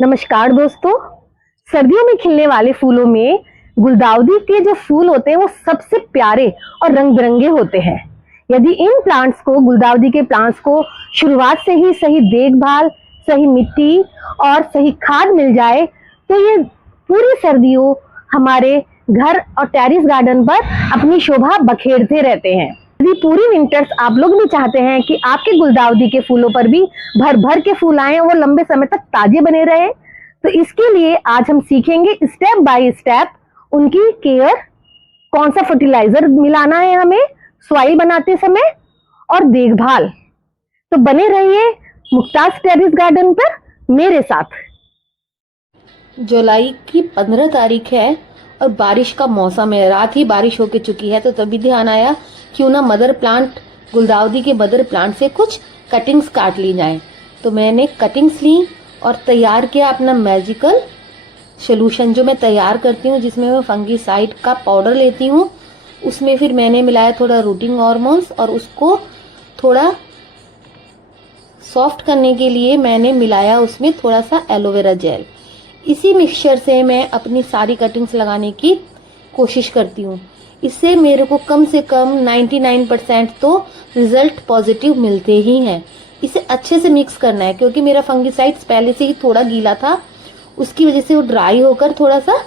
नमस्कार दोस्तों। सर्दियों में खिलने वाले फूलों में गुलदाउदी के जो फूल होते हैं वो सबसे प्यारे और रंग बिरंगे होते हैं। यदि इन प्लांट्स को गुलदाउदी के प्लांट्स को शुरुआत से ही सही देखभाल, सही मिट्टी और सही खाद मिल जाए तो ये पूरी सर्दियों हमारे घर और टेरेस गार्डन पर अपनी शोभा बखेरते रहते हैं। यदि पूरी विंटर्स आप लोग भी चाहते हैं कि आपके गुलदाउदी के फूलों पर भी भर भर के फूल आए और लंबे समय तक ताजे बने रहे, तो इसके लिए आज हम सीखेंगे स्टेप बाय स्टेप उनकी केयर, कौन सा फर्टिलाइजर मिलाना है हमें सॉइल बनाते समय और देखभाल। तो बने रहिए मुक्ताज टेरेस गार्डन पर मेरे साथ। जुलाई की 15 तारीख है और बारिश का मौसम है। रात ही बारिश होके चुकी है, तो तभी ध्यान आया क्यों ना मदर प्लांट गुलदाउदी के मदर प्लांट से कुछ कटिंग्स काट ली जाए। तो मैंने कटिंग्स ली और तैयार किया अपना मैजिकल सोल्यूशन जो मैं तैयार करती हूँ, जिसमें मैं फंगीसाइड का पाउडर लेती हूँ। उसमें फिर मैंने मिलाया थोड़ा रूटिंग हार्मोन्स और उसको थोड़ा सॉफ्ट करने के लिए मैंने मिलाया उसमें थोड़ा सा एलोवेरा जेल। इसी मिक्सचर से मैं अपनी सारी कटिंग्स लगाने की कोशिश करती हूँ। इससे मेरे को कम से कम 99% तो रिजल्ट पॉजिटिव मिलते ही हैं। इसे अच्छे से मिक्स करना है क्योंकि मेरा फंगीसाइड्स पहले से ही थोड़ा गीला था, उसकी वजह से वो ड्राई होकर थोड़ा सा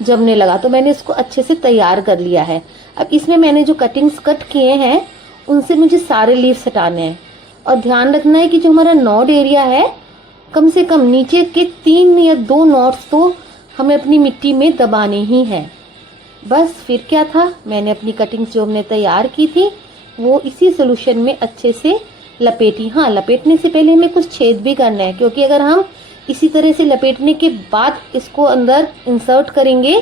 जमने लगा। तो मैंने इसको अच्छे से तैयार कर लिया है। अब इसमें मैंने जो कटिंग्स कट किए हैं उनसे मुझे सारे लीव्स हटाने हैं और ध्यान रखना है कि जो हमारा नोड एरिया है, कम से कम नीचे के 3 या 2 नॉट्स तो हमें अपनी मिट्टी में दबाने ही हैं। बस फिर क्या था, मैंने अपनी कटिंग्स जो हमने तैयार की थी वो इसी सोल्यूशन में अच्छे से लपेटी। हाँ, लपेटने से पहले हमें कुछ छेद भी करना है क्योंकि अगर हम इसी तरह से लपेटने के बाद इसको अंदर इंसर्ट करेंगे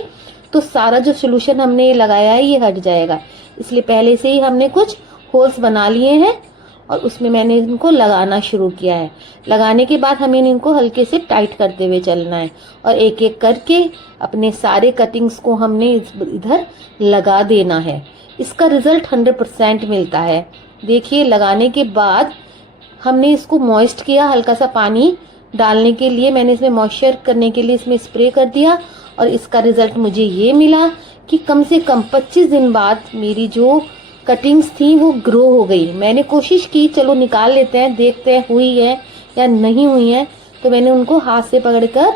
तो सारा जो सोल्यूशन हमने लगाया है ये हट जाएगा। इसलिए पहले से ही हमने कुछ होल्स बना लिए हैं और उसमें मैंने इनको लगाना शुरू किया है। लगाने के बाद हमें इनको हल्के से टाइट करते हुए चलना है और एक एक करके अपने सारे कटिंग्स को हमने इधर लगा देना है। इसका रिजल्ट 100% मिलता है। देखिए, लगाने के बाद हमने इसको मॉइस्ट किया, हल्का सा पानी डालने के लिए मैंने इसमें मॉइस्चर करने के लिए इसमें स्प्रे कर दिया और इसका रिजल्ट मुझे ये मिला कि कम से कम 25 दिन बाद मेरी जो कटिंग्स थी वो ग्रो हो गई। मैंने कोशिश की चलो निकाल लेते हैं, देखते हैं हुई है या नहीं हुई है। तो मैंने उनको हाथ से पकड़कर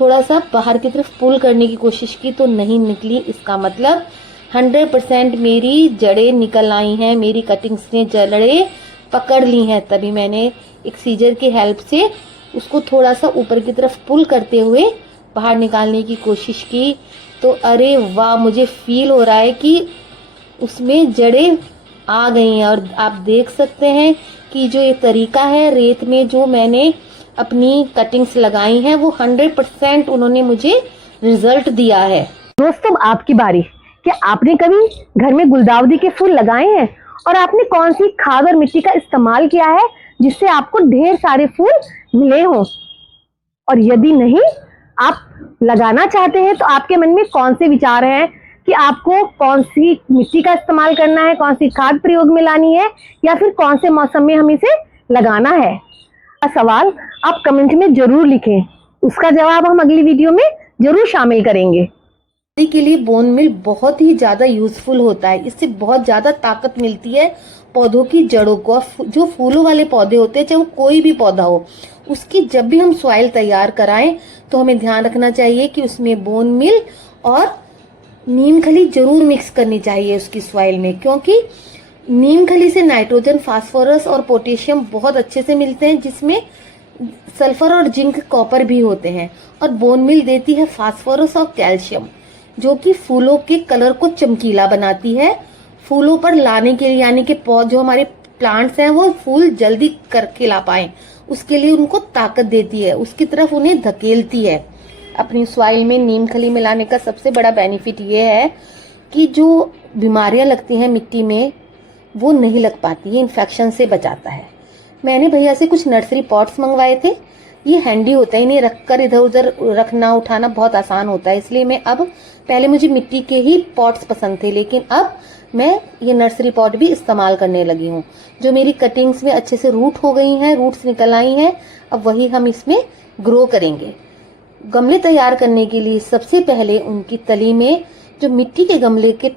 थोड़ा सा बाहर की तरफ पुल करने की कोशिश की तो नहीं निकली। इसका मतलब 100% मेरी जड़ें निकल आई हैं, मेरी कटिंग्स ने जड़ें पकड़ ली हैं। तभी मैंने एक सीजर की हेल्प से उसको थोड़ा सा ऊपर की तरफ पुल करते हुए बाहर निकालने की कोशिश की। तो अरे वाह, मुझे फील हो रहा है कि उसमें जड़ें आ गई हैं। और आप देख सकते हैं कि जो ये तरीका है, रेत में जो मैंने अपनी कटिंग्स लगाई हैं वो 100% उन्होंने मुझे रिजल्ट दिया है। दोस्तों, आपकी बारी। क्या आपने कभी घर में गुलदाउदी के फूल लगाए हैं और आपने कौन सी खाद और मिट्टी का इस्तेमाल किया है जिससे आपको ढेर सारे फूल मिले हों? और यदि नहीं आप लगाना चाहते हैं तो आपके मन में कौन से विचार हैं कि आपको कौन सी मिट्टी का इस्तेमाल करना है, कौन सी खाद प्रयोग में लानी है या फिर कौन से मौसम में हम इसे लगाना है? सवाल आप कमेंट में जरूर लिखें, उसका जवाब हम अगली वीडियो में जरूर शामिल करेंगे। के लिए बोन मिल बहुत ही ज्यादा यूजफुल होता है। इससे बहुत ज्यादा ताकत मिलती है पौधों की जड़ों को। जो फूलों वाले पौधे होते हैं, चाहे वो कोई भी पौधा हो, उसकी जब भी हम सॉइल तैयार कराएं तो हमें ध्यान रखना चाहिए कि उसमें बोन मिल और नीम खली जरूर मिक्स करनी चाहिए उसकी सॉइल में, क्योंकि नीम खली से नाइट्रोजन, फास्फोरस और पोटेशियम बहुत अच्छे से मिलते हैं, जिसमें सल्फर और जिंक, कॉपर भी होते हैं। और बोन मिल देती है फास्फोरस और कैल्शियम, जो कि फूलों के कलर को चमकीला बनाती है। फूलों पर लाने के लिए, यानी कि जो हमारे प्लांट्स हैं वो फूल जल्दी कर खिला पाए, उसके लिए उनको ताकत देती है, उसकी तरफ उन्हें धकेलती है। अपनी सॉइल में नीम खली मिलाने का सबसे बड़ा बेनिफिट ये है कि जो बीमारियां लगती हैं मिट्टी में वो नहीं लग पाती है, इन्फेक्शन से बचाता है। मैंने भैया से कुछ नर्सरी पॉट्स मंगवाए थे। ये हैंडी होता है, इन्हें रखकर इधर उधर रखना उठाना बहुत आसान होता है। इसलिए मैं अब, पहले मुझे मिट्टी के ही पॉट्स पसंद थे, लेकिन अब मैं ये नर्सरी पॉट भी इस्तेमाल करने लगी हूँ। जो मेरी कटिंग्स में अच्छे से रूट हो गई हैं, रूट्स निकल आई हैं, अब वही हम इसमें ग्रो करेंगे। गमले तैयार करने के लिए सबसे पहले उनकी तली में जो मिट्टी के गमले के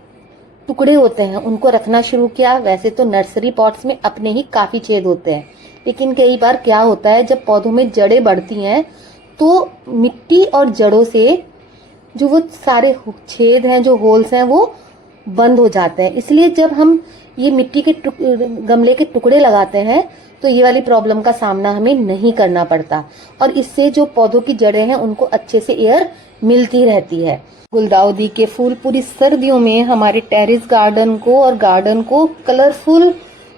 टुकड़े होते हैं उनको रखना शुरू किया। वैसे तो नर्सरी पॉट्स में अपने ही काफी छेद होते हैं, लेकिन कई बार क्या होता है जब पौधों में जड़ें बढ़ती हैं तो मिट्टी और जड़ों से जो वो सारे छेद हैं, जो होल्स हैं, वो बंद हो जाते हैं। इसलिए जब हम ये मिट्टी के गमले के टुकड़े लगाते हैं तो ये वाली प्रॉब्लम का सामना हमें नहीं करना पड़ता और इससे जो पौधों की जड़ें हैं उनको अच्छे से एयर मिलती रहती है। गुलदाउदी के फूल पूरी सर्दियों में हमारे टेरेस गार्डन को और गार्डन को कलरफुल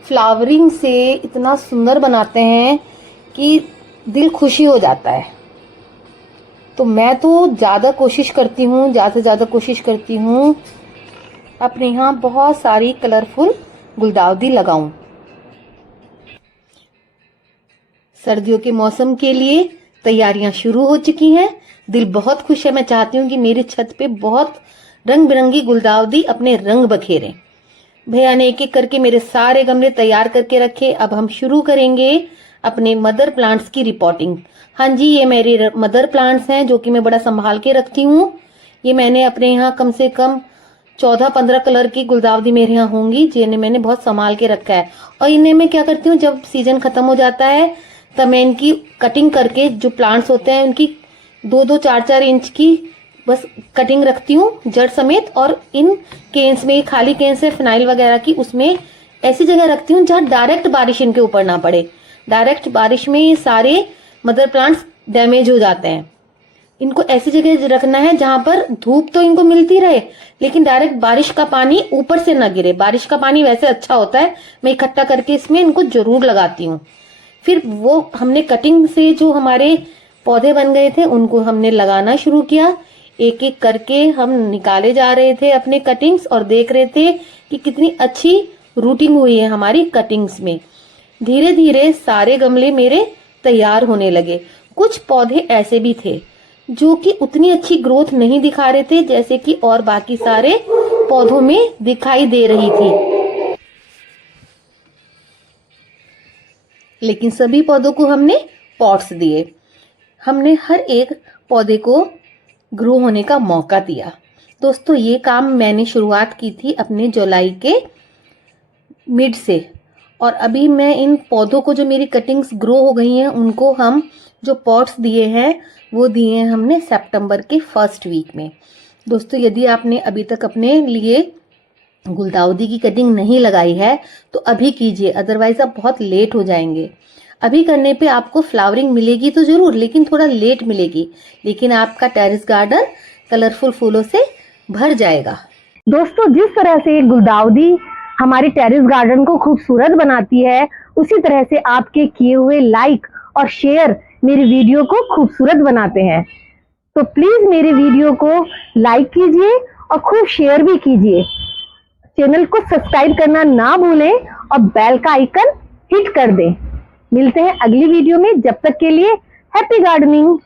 फ्लावरिंग से इतना सुंदर बनाते हैं कि दिल खुशी हो जाता है। तो मैं तो ज़्यादा से ज़्यादा कोशिश करती हूँ अपने यहाँ बहुत सारी कलरफुल गुलदाउदी लगाऊं। सर्दियों के मौसम के लिए तैयारियां शुरू हो चुकी हैं। दिल बहुत खुश है। मैं चाहती हूँ कि मेरी छत पे बहुत रंग बिरंगी गुलदाउदी अपने रंग बखेरें। भैया ने एक एक करके मेरे सारे गमले तैयार करके रखे। अब हम शुरू करेंगे अपने मदर प्लांट्स की रिपोर्टिंग। हाँ जी, ये मेरे मदर प्लांट्स हैं जो कि मैं बड़ा संभाल के रखती हूँ। ये मैंने अपने यहाँ कम से कम 14-15 कलर की गुलदाउदी मेरे यहाँ होंगी जिन्हें मैंने बहुत संभाल के रखा है। और इन्हें मैं क्या करती हूँ, जब सीजन खत्म हो जाता है तब मैं इनकी कटिंग करके, जो प्लांट्स होते हैं उनकी 2-2, 4-4 इंच की बस कटिंग रखती हूँ जड़ समेत। और इन केन्स में, खाली केन्स है फिनाइल वगैरह की, उसमें ऐसी जगह रखती हूँ जहाँ डायरेक्ट बारिश इनके ऊपर ना पड़े। डायरेक्ट बारिश में ये सारे मदर प्लांट्स डैमेज हो जाते हैं। इनको ऐसी जगह रखना है जहां पर धूप तो इनको मिलती रहे लेकिन डायरेक्ट बारिश का पानी ऊपर से ना गिरे। बारिश का पानी वैसे अच्छा होता है, मैं इकट्ठा करके इसमें इनको जरूर लगाती हूँ। फिर वो हमने कटिंग से जो हमारे पौधे बन गए थे उनको हमने लगाना शुरू किया। एक एक करके हम निकाले जा रहे थे अपने कटिंग्स और देख रहे थे कि कितनी अच्छी रूटिंग हुई है हमारी कटिंग्स में। धीरे धीरे सारे गमले मेरे तैयार होने लगे। कुछ पौधे ऐसे भी थे जो कि उतनी अच्छी ग्रोथ नहीं दिखा रहे थे जैसे कि और बाकी सारे पौधों में दिखाई दे रही थी, लेकिन सभी पौधों को हमने पॉट्स दिए। हमने हर एक पौधे को ग्रो होने का मौका दिया। दोस्तों, ये काम मैंने शुरुआत की थी अपने जुलाई के मिड से, और अभी मैं इन पौधों को, जो मेरी कटिंग्स ग्रो हो गई हैं, उनको हम जो पॉट्स दिए हैं वो दिए हैं हमने सितंबर के फर्स्ट वीक में। दोस्तों, यदि आपने अभी तक अपने लिए गुलदाउदी की कटिंग नहीं लगाई है तो अभी कीजिए, अदरवाइज आप बहुत लेट हो जाएंगे। अभी करने पे आपको फ्लावरिंग मिलेगी तो जरूर, लेकिन थोड़ा लेट मिलेगी, लेकिन आपका टेरेस गार्डन कलरफुल फूलों से भर जाएगा। दोस्तों, जिस तरह से गुलदाउदी हमारी टेरेस गार्डन को खूबसूरत बनाती है, उसी तरह से आपके किए हुए लाइक और शेयर मेरी वीडियो को खूबसूरत बनाते हैं। तो प्लीज मेरे वीडियो को लाइक कीजिए और खूब शेयर भी कीजिए। चैनल को सब्सक्राइब करना ना भूलें और बेल का आइकन हिट कर दें। मिलते हैं अगली वीडियो में, जब तक के लिए हैप्पी गार्डनिंग।